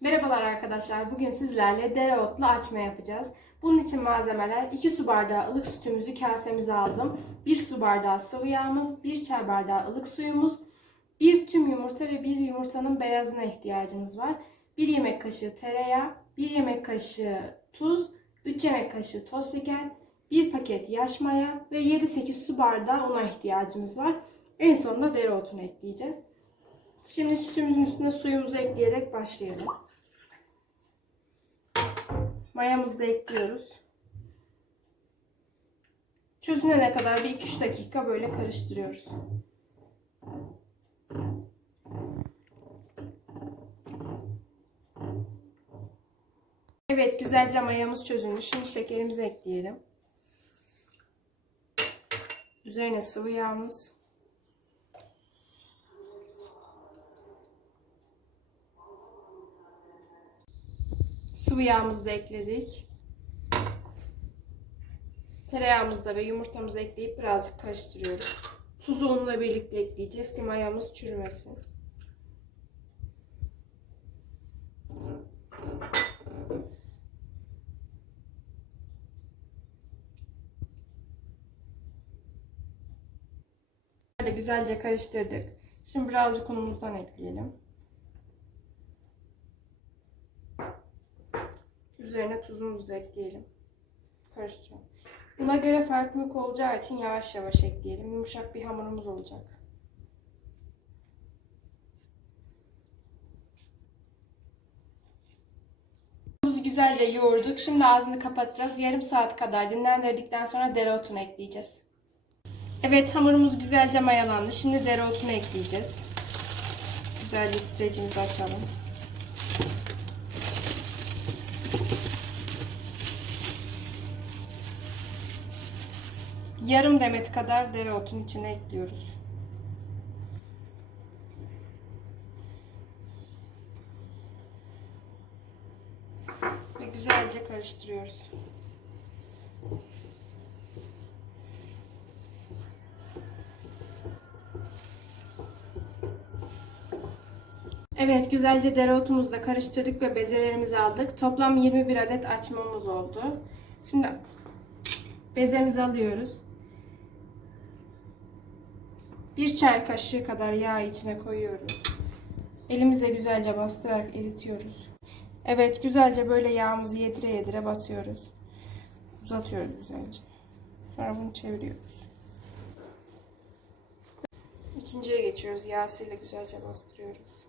Merhabalar arkadaşlar. Bugün sizlerle dereotlu açma yapacağız. Bunun için malzemeler 2 su bardağı ılık sütümüzü kasemize aldım. 1 su bardağı sıvı yağımız, 1 çay bardağı ılık suyumuz, 1 tüm yumurta ve 1 yumurtanın beyazına ihtiyacımız var. 1 yemek kaşığı tereyağı, 1 yemek kaşığı tuz, 3 yemek kaşığı toz şeker, 1 paket yaş maya ve 7-8 su bardağı una ihtiyacımız var. En sonunda dereotunu ekleyeceğiz. Şimdi sütümüzün üstüne suyumuzu ekleyerek başlayalım. Mayamızı da ekliyoruz. Çözünene kadar bir 2-3 dakika böyle karıştırıyoruz. Evet güzelce mayamız çözüldü. Şimdi şekerimizi ekleyelim. Üzerine sıvı yağımız. Sıvı yağımızı da ekledik. Tereyağımızı da ve yumurtamızı ekleyip birazcık karıştırıyoruz. Tuzu unla birlikte ekleyeceğiz ki mayamız çürümesin. Böyle güzelce karıştırdık. Şimdi birazcık unumuzdan ekleyelim. Üzerine tuzumuzu da ekleyelim. Karıştıralım. Buna göre farklılık olacağı için yavaş yavaş ekleyelim. Yumuşak bir hamurumuz olacak. Hamurumuzu güzelce yoğurduk. Şimdi ağzını kapatacağız. Yarım saat kadar dinlendirdikten sonra dereotunu ekleyeceğiz. Evet hamurumuz güzelce mayalandı. Şimdi dereotunu ekleyeceğiz. Güzelce streçimizi açalım. Yarım demet kadar dereotun içine ekliyoruz. Ve güzelce karıştırıyoruz. Evet güzelce dereotumuzu da karıştırdık ve bezelerimizi aldık. Toplam 21 adet açmamız oldu. Şimdi bezemizi alıyoruz. Bir çay kaşığı kadar yağ içine koyuyoruz. Elimizle güzelce bastırarak eritiyoruz. Evet güzelce böyle yağımızı yedire yedire basıyoruz. Uzatıyoruz güzelce. Sonra bunu çeviriyoruz. İkinciye geçiyoruz. Yağsıyla güzelce bastırıyoruz.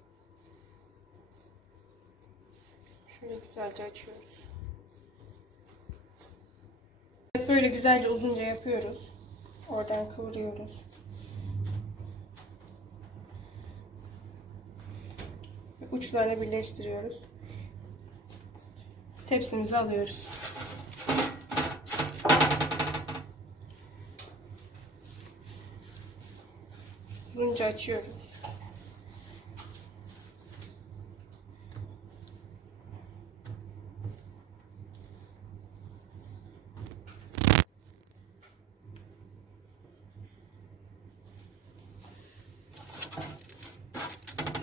Şöyle güzelce açıyoruz. Böyle güzelce uzunca yapıyoruz. Oradan kıvırıyoruz. Uçlarını birleştiriyoruz. Tepsimizi alıyoruz. Uzunca açıyoruz.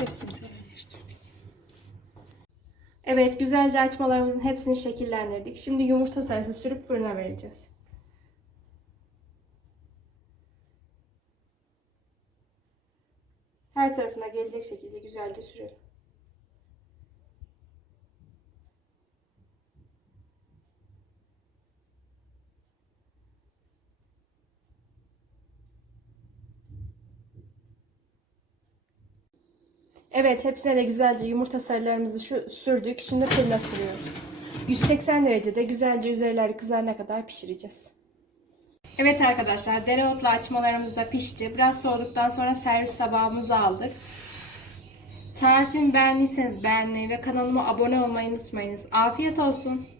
Yerleştirdik. Evet, güzelce açmalarımızın hepsini şekillendirdik. Şimdi yumurta sarısı sürüp fırına vereceğiz. Her tarafına gelecek şekilde güzelce sürelim. Evet, hepsine de güzelce yumurta sarılarımızı şu, sürdük. Şimdi fırına sürüyoruz. 180 derecede güzelce üzerleri kızarana kadar pişireceğiz. Evet arkadaşlar, dereotlu açmalarımız da pişti. Biraz soğuduktan sonra servis tabağımızı aldık. Tarifimi beğendiyseniz beğenmeyi ve kanalıma abone olmayı unutmayınız. Afiyet olsun.